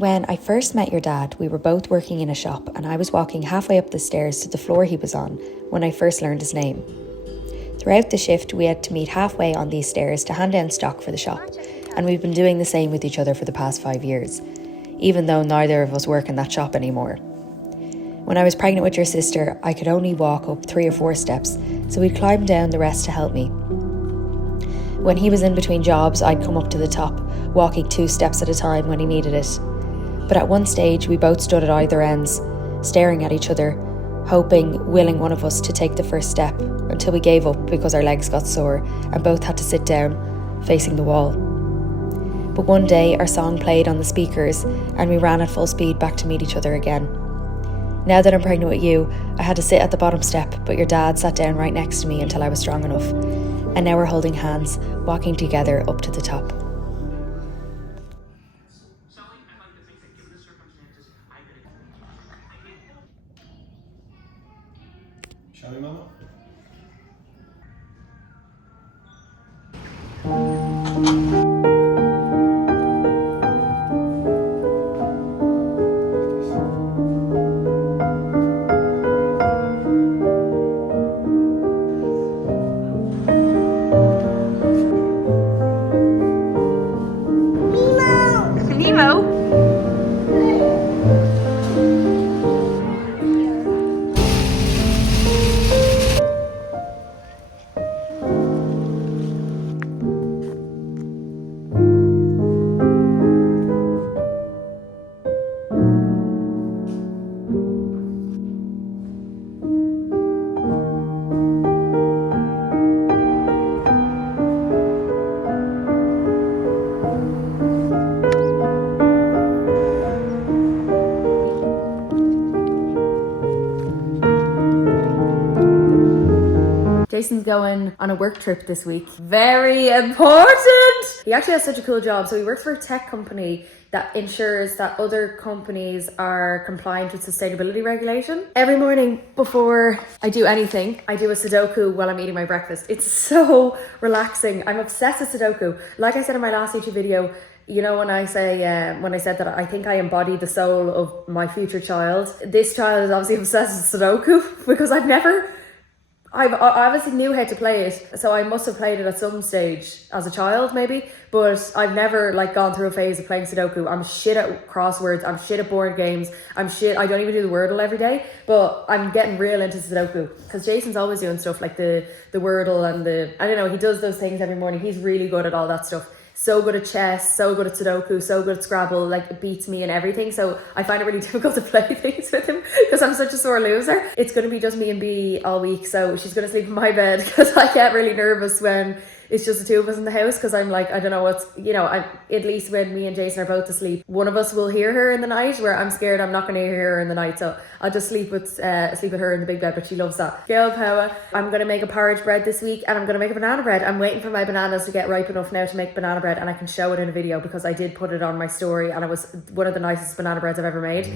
When I first met your dad, we were both working in a shop and I was walking halfway up the stairs to the floor he was on when I first learned his name. Throughout the shift, we had to meet halfway on these stairs to hand down stock for the shop, and we've been doing the same with each other for the past 5 years, even though neither of us work in that shop anymore. When I was pregnant with your sister, I could only walk up 3 or 4 steps, so we'd climb down the rest to help me. When he was in between jobs, I'd come up to the top, walking 2 steps at a time when he needed it. But at one stage, we both stood at either ends, staring at each other, hoping, willing one of us to take the first step, until we gave up because our legs got sore and both had to sit down, facing the wall. But one day, our song played on the speakers and we ran at full speed back to meet each other again. Now that I'm pregnant with you, I had to sit at the bottom step, but your dad sat down right next to me until I was strong enough. And now we're holding hands, walking together up to the top. Shall we, Mama? Jason's going on a work trip this week. Very important! He actually has such a cool job. So he works for a tech company that ensures that other companies are compliant with sustainability regulation. Every morning before I do anything, I do a Sudoku while I'm eating my breakfast. It's so relaxing. I'm obsessed with Sudoku. Like I said in my last YouTube video, you know, when I said that I think I embody the soul of my future child, this child is obviously obsessed with Sudoku because I obviously knew how to play it, so I must have played it at some stage as a child maybe, but I've never like gone through a phase of playing Sudoku. I'm shit at crosswords, I'm shit at board games, I don't even do the Wordle every day, but I'm getting real into Sudoku because Jason's always doing stuff like the Wordle and he does those things every morning. He's really good at all that stuff. So good at chess, so good at Sudoku, so good at Scrabble, like beats me and everything. So I find it really difficult to play things with him because I'm such a sore loser. It's going to be just me and B all week. So she's going to sleep in my bed because I get really nervous when it's just the two of us in the house because I'm like, I don't know what's, at least when me and Jason are both asleep, one of us will hear her in the night where I'm scared I'm not going to hear her in the night. So I'll just sleep with her in the big bed, but she loves that. Girl power. I'm going to make a porridge bread this week and I'm going to make a banana bread. I'm waiting for my bananas to get ripe enough now to make banana bread and I can show it in a video because I did put it on my story and it was one of the nicest banana breads I've ever made.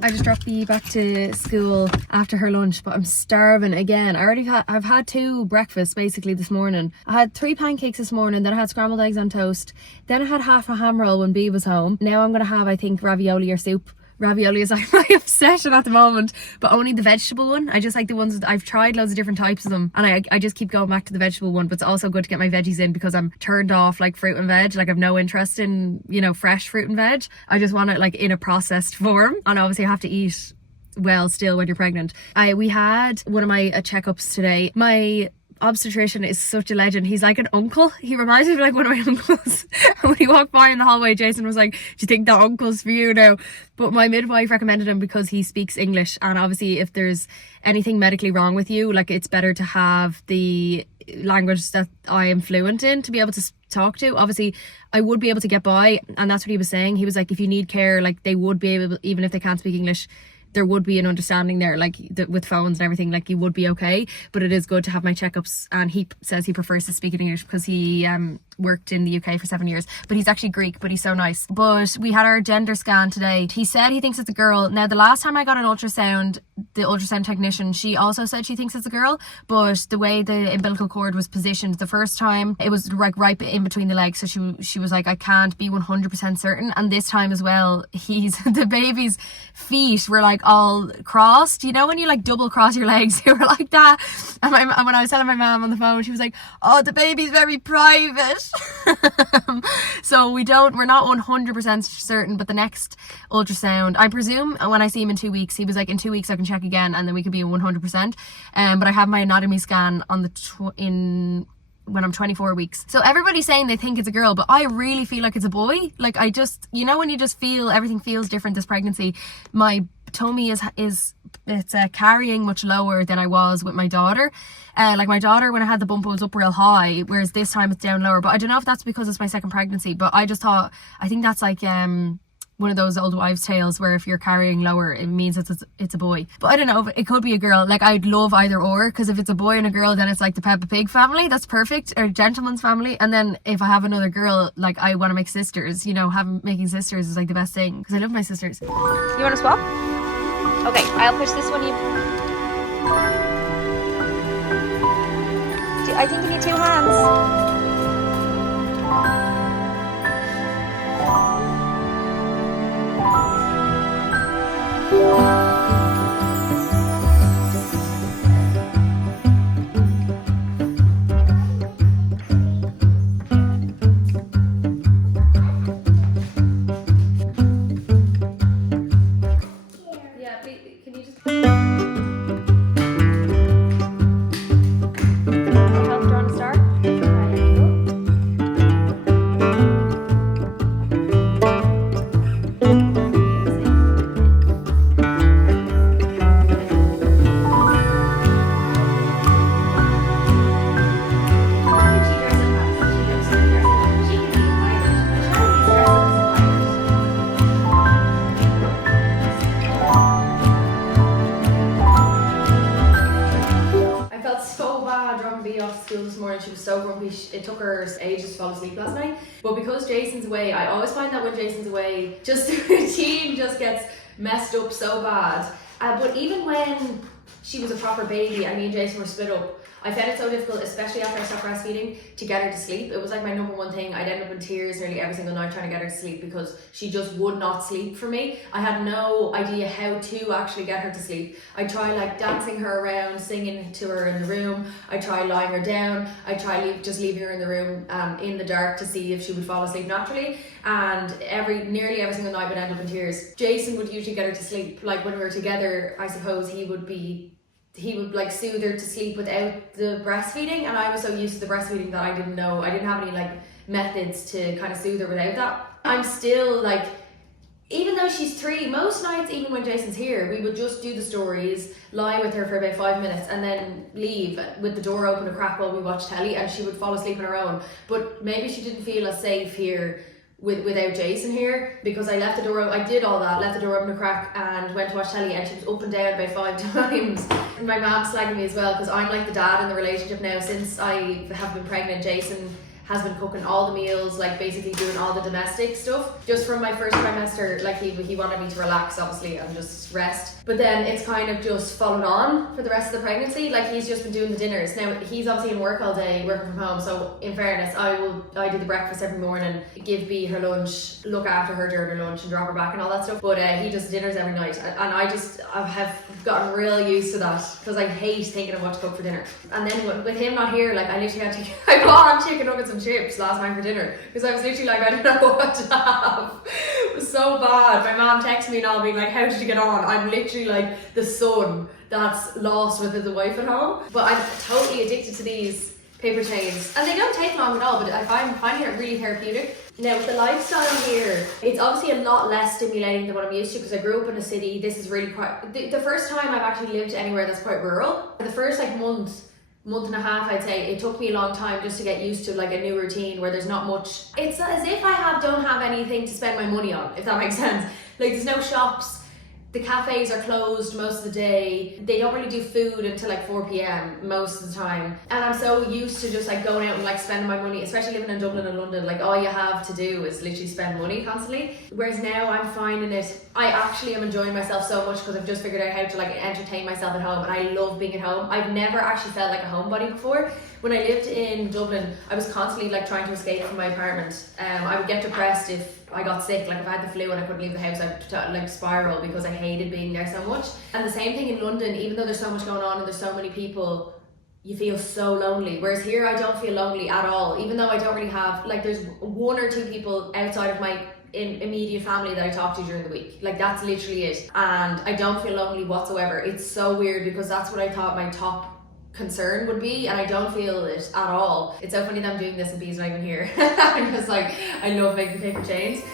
I just dropped Bea back to school after her lunch, but I'm starving again. I've had 2 breakfasts basically this morning. I had 3 pancakes this morning, then I had scrambled eggs on toast, then I had half a ham roll when Bea was home. Now I'm going to have, I think, ravioli or soup. Ravioli is like my obsession at the moment, but only the vegetable one. I just like the ones I've tried loads of different types of them and I just keep going back to the vegetable one, but it's also good to get my veggies in because I'm turned off like fruit and veg. Like I've no interest in, fresh fruit and veg. I just want it like in a processed form, and obviously I have to eat well still when you're pregnant. We had one of my checkups today. My obstetrician is such a legend. He's like an uncle. He reminds me of like one of my uncles. When he walked by in the hallway, Jason was like, do you think that uncle's for you now? But my midwife recommended him because he speaks English, and obviously if there's anything medically wrong with you, like it's better to have the language that I am fluent in to be able to talk to. Obviously I would be able to get by, and that's what he was saying. He was like, if you need care, like they would be able, even if they can't speak English, there would be an understanding there, like with phones and everything, like you would be okay. But it is good to have my checkups, and he says he prefers to speak in English because he worked in the UK for 7 years, but he's actually Greek, but he's so nice. But we had our gender scan today. He said he thinks it's a girl. Now the last time I got an ultrasound, the ultrasound technician, she also said she thinks it's a girl, but the way the umbilical cord was positioned the first time, it was like right in between the legs, so she was like, I can't be 100% certain. And this time as well, the baby's feet were like all crossed, you know when you like double cross your legs, they were like that. And when I was telling my mom on the phone, she was like, oh, the baby's very private. So we're not 100% certain, but the next ultrasound, I presume when I see him in 2 weeks, he was like, in 2 weeks I can check again and then we could be 100%. But I have my anatomy scan on when I'm 24 weeks. So everybody's saying they think it's a girl, but I really feel like it's a boy. Like I just, you know when you just feel everything feels different this pregnancy. My tummy is carrying much lower than I was with my daughter. Like my daughter, when I had the bump, it was up real high, whereas this time it's down lower. But I don't know if that's because it's my second pregnancy, but I just thought, I think that's like one of those old wives' tales where if you're carrying lower, it means it's a boy. But I don't know, it could be a girl. Like I'd love either or, because if it's a boy and a girl, then it's like the Peppa Pig family. That's perfect. Or gentleman's family. And then if I have another girl, like I want to make sisters. You know, making sisters is like the best thing, because I love my sisters. You want to swap? Okay, I'll push this one. I think you need 2 hands. She was so grumpy, it took her ages to fall asleep last night. But because Jason's away, I always find that when Jason's away, just the routine just gets messed up so bad. But even when she was a proper baby and me and Jason were split up, I found it so difficult, especially after I stopped breastfeeding, to get her to sleep. It was like my number one thing. I'd end up in tears nearly every single night trying to get her to sleep because she just would not sleep for me. I had no idea how to actually get her to sleep. I'd try like dancing her around, singing to her in the room. I'd try lying her down. I'd try just leaving her in the room in the dark to see if she would fall asleep naturally. And nearly every single night would end up in tears. Jason would usually get her to sleep. Like when we were together, I suppose he would like soothe her to sleep without the breastfeeding, and I was so used to the breastfeeding that I didn't have any like methods to kind of soothe her without that. I'm still like, even though she's 3, most nights, even when Jason's here, we would just do the stories, lie with her for about 5 minutes and then leave with the door open a crack while we watch telly, and she would fall asleep on her own. But maybe she didn't feel as safe here without Jason here, because I left the door open. I did all that, left the door open a crack and went to watch telly, and she was up and down about 5 times. And my mom slagging me as well, because I'm like the dad in the relationship now. Since I have been pregnant, Jason has been cooking all the meals, like basically doing all the domestic stuff. Just from my first trimester, like he wanted me to relax obviously and just rest. But then it's kind of just followed on for the rest of the pregnancy. Like he's just been doing the dinners. Now he's obviously in work all day, working from home. So in fairness, I do the breakfast every morning, give Bea her lunch, look after her during her lunch and drop her back and all that stuff. But he does dinners every night. And I have gotten real used to that, because I hate thinking of what to cook for dinner. And then with him not here, like I literally had to, I bought chicken nuggets and chips last night for dinner, because I was literally like, I don't know what to have. It was so bad. My mom texted me and all being like, how did you get on? I'm literally like the son that's lost with his wife at home. But I'm totally addicted to these paper chains, and they don't take long at all, but I'm finding it really therapeutic. Now with the lifestyle here, it's obviously a lot less stimulating than what I'm used to, because I grew up in a city. This is really quite, the first time I've actually lived anywhere that's quite rural. The first like month and a half, I'd say, it took me a long time just to get used to like a new routine where there's not much. It's as if I don't have anything to spend my money on, if that makes sense. Like there's no shops the cafes are closed most of the day. They don't really do food until like 4 p.m. most of the time. And I'm so used to just like going out and like spending my money, especially living in Dublin and London, like all you have to do is literally spend money constantly. Whereas now I'm finding it, I actually am enjoying myself so much because I've just figured out how to like entertain myself at home, and I love being at home. I've never actually felt like a homebody before. When I lived in Dublin, I was constantly like trying to escape from my apartment. I would get depressed if I got sick, like if I had the flu and I couldn't leave the house, I'd like spiral because I hated being there so much. And the same thing in London, even though there's so much going on and there's so many people, you feel so lonely. Whereas here I don't feel lonely at all, even though I don't really have, like there's 1 or 2 people outside of my immediate family that I talk to during the week. Like that's literally it. And I don't feel lonely whatsoever. It's so weird because that's what I thought my top concern would be, and I don't feel it at all. It's so funny that I'm doing this and B's not even here. I'm just like, I love making paper chains.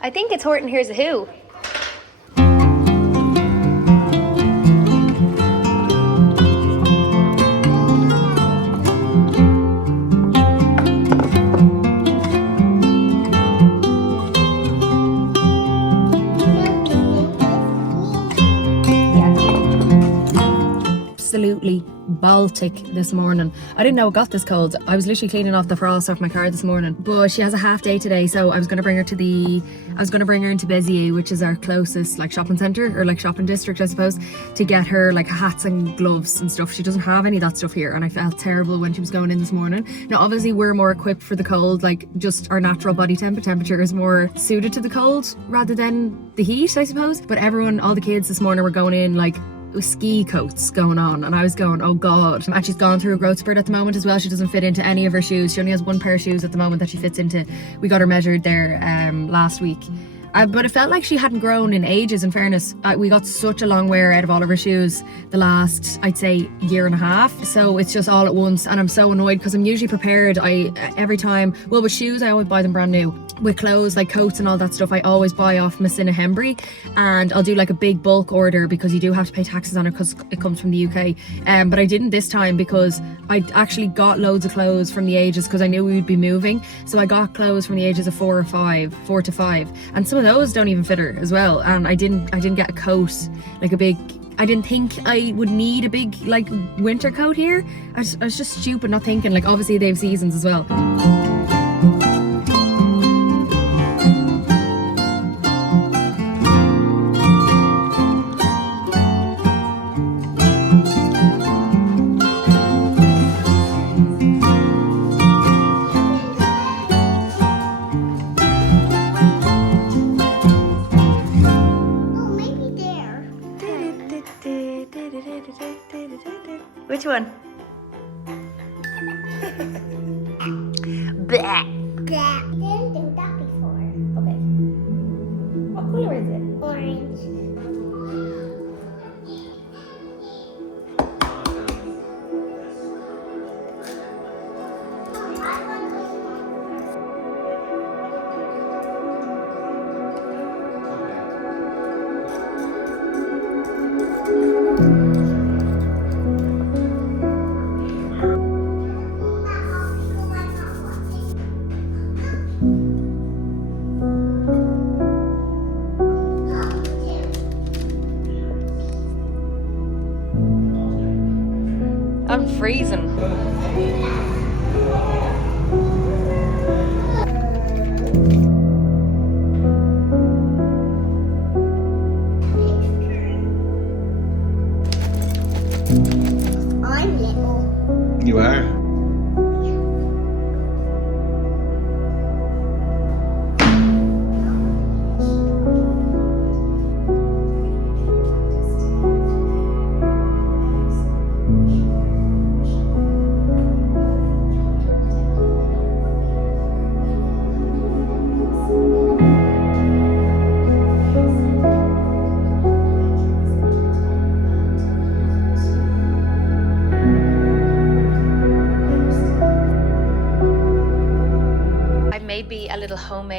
I think it's Horton Hears a Who. Absolutely Baltic this morning. I didn't know it got this cold. I was literally cleaning off the frost off my car this morning, but she has a half day today, so I was going to bring her into Béziers, which is our closest like shopping centre or like shopping district I suppose, to get her like hats and gloves and stuff. She doesn't have any of that stuff here, and I felt terrible when she was going in this morning. Now obviously we're more equipped for the cold, like just our natural body temperature is more suited to the cold rather than the heat I suppose, but all the kids this morning were going in like with ski coats going on, and I was going, oh god. And she's gone through a growth spurt at the moment as well. She doesn't fit into any of her shoes. She only has 1 pair of shoes at the moment that she fits into. We got her measured there last week. But it felt like she hadn't grown in ages, in fairness. We got such a long wear out of all of her shoes the last, I'd say, year and a half. So it's just all at once, and I'm so annoyed because I'm usually prepared. Every time, well, with shoes I always buy them brand new. With clothes like coats and all that stuff, I always buy off Messina Hembry, and I'll do like a big bulk order because you do have to pay taxes on it because it comes from the UK. But I didn't this time because I actually got loads of clothes from the ages because I knew we would be moving. So I got clothes from the ages of 4 to 5, and some of those don't even fit her as well. And I didn't get a coat, like a big. I didn't think I would need a big like winter coat here. I was just stupid not thinking, like obviously they have seasons as well. Which one? Bleh. Didn't do that before. Okay. What colour is it? Orange. I'm freezing. I'm little. You are?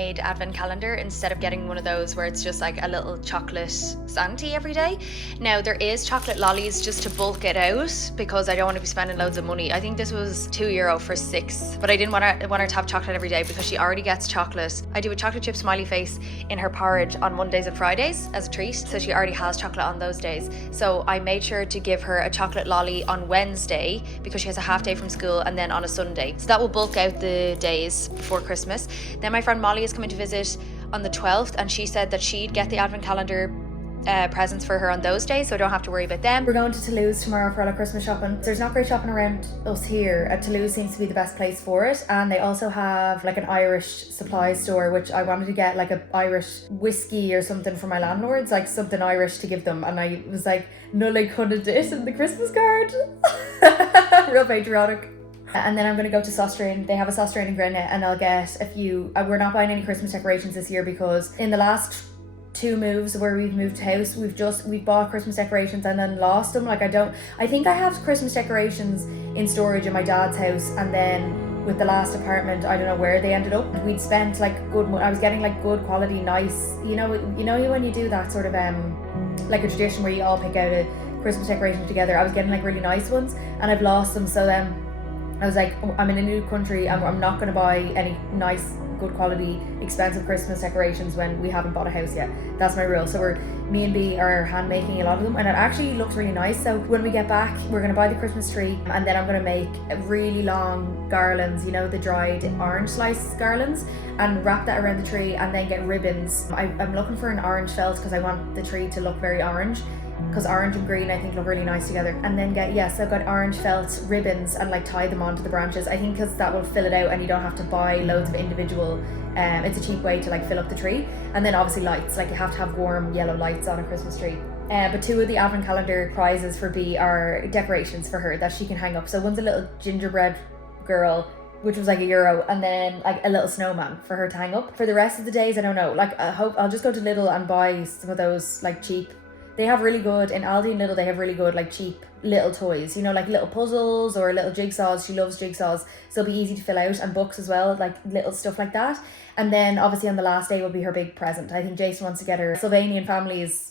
homemade advent calendar instead of getting one of those where it's just like a little chocolate Santy every day. Now there is chocolate lollies just to bulk it out because I don't want to be spending loads of money. I think this was €2 for 6, but I didn't want her to have chocolate every day because she already gets chocolate. I do a chocolate chip smiley face in her porridge on Mondays and Fridays as a treat, so she already has chocolate on those days. So I made sure to give her a chocolate lolly on Wednesday because she has a half day from school, and then on a Sunday. So that will bulk out the days before Christmas. Then my friend Molly is coming to visit on the 12th, and she said that she'd get the advent calendar presents for her on those days, so I don't have to worry about them. We're going to Toulouse tomorrow for all our Christmas shopping. There's not great shopping around us here. Toulouse seems to be the best place for it, and they also have like an Irish supply store, which I wanted to get like an Irish whiskey or something for my landlords, like something Irish to give them, and I was like, Nully couldn't do it in the Christmas card. Real patriotic. And then I'm going to go to Saustrain. They have a Saustrain in Greennet, and I'll get a few. We're not buying any Christmas decorations this year because in the last 2 moves where we've moved house, we've bought Christmas decorations and then lost them. Like I think I have Christmas decorations in storage in my dad's house, and then with the last apartment, I don't know where they ended up. We'd spent like I was getting like good quality, nice, you know when you do that sort of like a tradition where you all pick out a Christmas decoration together. I was getting like really nice ones, and I've lost them. So then I was like, I'm in a new country, I'm not going to buy any nice, good quality, expensive Christmas decorations when we haven't bought a house yet. That's my rule. So me and B are hand making a lot of them, and it actually looks really nice. So when we get back, we're going to buy the Christmas tree, and then I'm going to make really long garlands, you know, the dried orange slice garlands, and wrap that around the tree, and then get ribbons. I'm looking for an orange felt because I want the tree to look very orange, because orange and green I think look really nice together. And then so I've got orange felt ribbons and like tie them onto the branches, I think, because that will fill it out and you don't have to buy loads of individual. It's a cheap way to like fill up the tree. And then obviously lights, like you have to have warm yellow lights on a Christmas tree. But 2 of the advent calendar prizes for B are decorations for her that she can hang up. So one's a little gingerbread girl, which was like €1, and then like a little snowman for her to hang up. For the rest of the days, I don't know, like I hope I'll just go to Lidl and buy some of those like cheap. They have really good, in Aldi and Lidl, they have really good like cheap little toys, you know, like little puzzles or little jigsaws. She loves jigsaws, so it'll be easy to fill out, and books as well, like little stuff like that. And then obviously on the last day will be her big present. I think Jason wants to get her Sylvanian Family's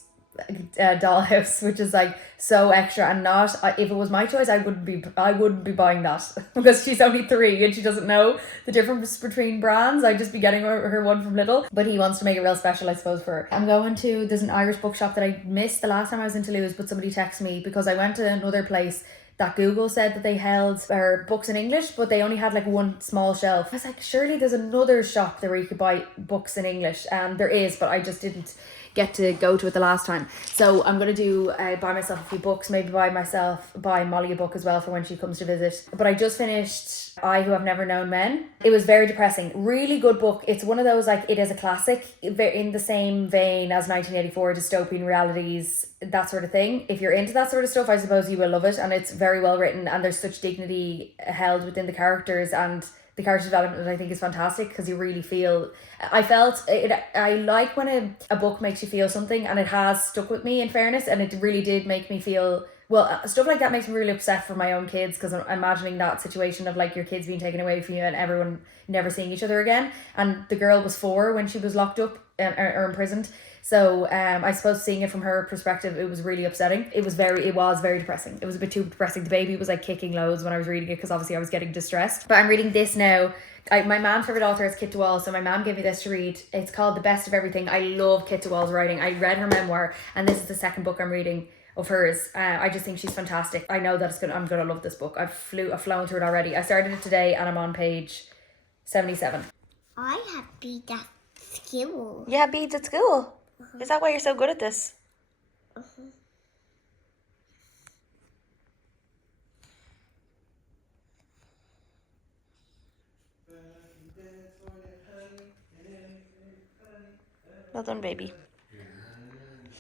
dollhouse, which is like so extra, and not, if it was my choice, I wouldn't be buying that because she's only 3 and she doesn't know the difference between brands. I'd just be getting her one from Lidl, but he wants to make it real special, I suppose, for her. There's an Irish bookshop that I missed the last time I was in Toulouse, but somebody texted me because I went to another place that Google said that they held books in English, but they only had like one small shelf. I was like, surely there's another shop there where you could buy books in English, and there is, but I just didn't get to go to it the last time. So I'm gonna do buy myself a few books, maybe buy Molly a book as well for when she comes to visit. But I just finished I Who Have Never Known Men. It was very depressing. Really good book. It's one of those, like, it is a classic in the same vein as 1984, dystopian realities, that sort of thing. If you're into that sort of stuff, I suppose you will love it, and it's very well written, and there's such dignity held within the characters, and the character development I think is fantastic because you really feel. I like when a book makes you feel something, and it has stuck with me, in fairness, and it really did make me feel. Well, stuff like that makes me really upset for my own kids, because I'm imagining that situation of like your kids being taken away from you and everyone never seeing each other again. And the girl was 4 when she was locked up or imprisoned. So I suppose seeing it from her perspective, it was really upsetting. It was very depressing. It was a bit too depressing. The baby was like kicking loads when I was reading it because obviously I was getting distressed. But I'm reading this now. My mom's favourite author is Kit DeWall, so my mom gave me this to read. It's called The Best of Everything. I love Kit DeWall's writing. I read her memoir, and this is the second book I'm reading of hers. I just think she's fantastic. I know that I'm gonna love this book. I've flown through it already. I started it today and I'm on page 77. I have beads at school. You have beads at school? Is that why you're so good at this? Well done, baby.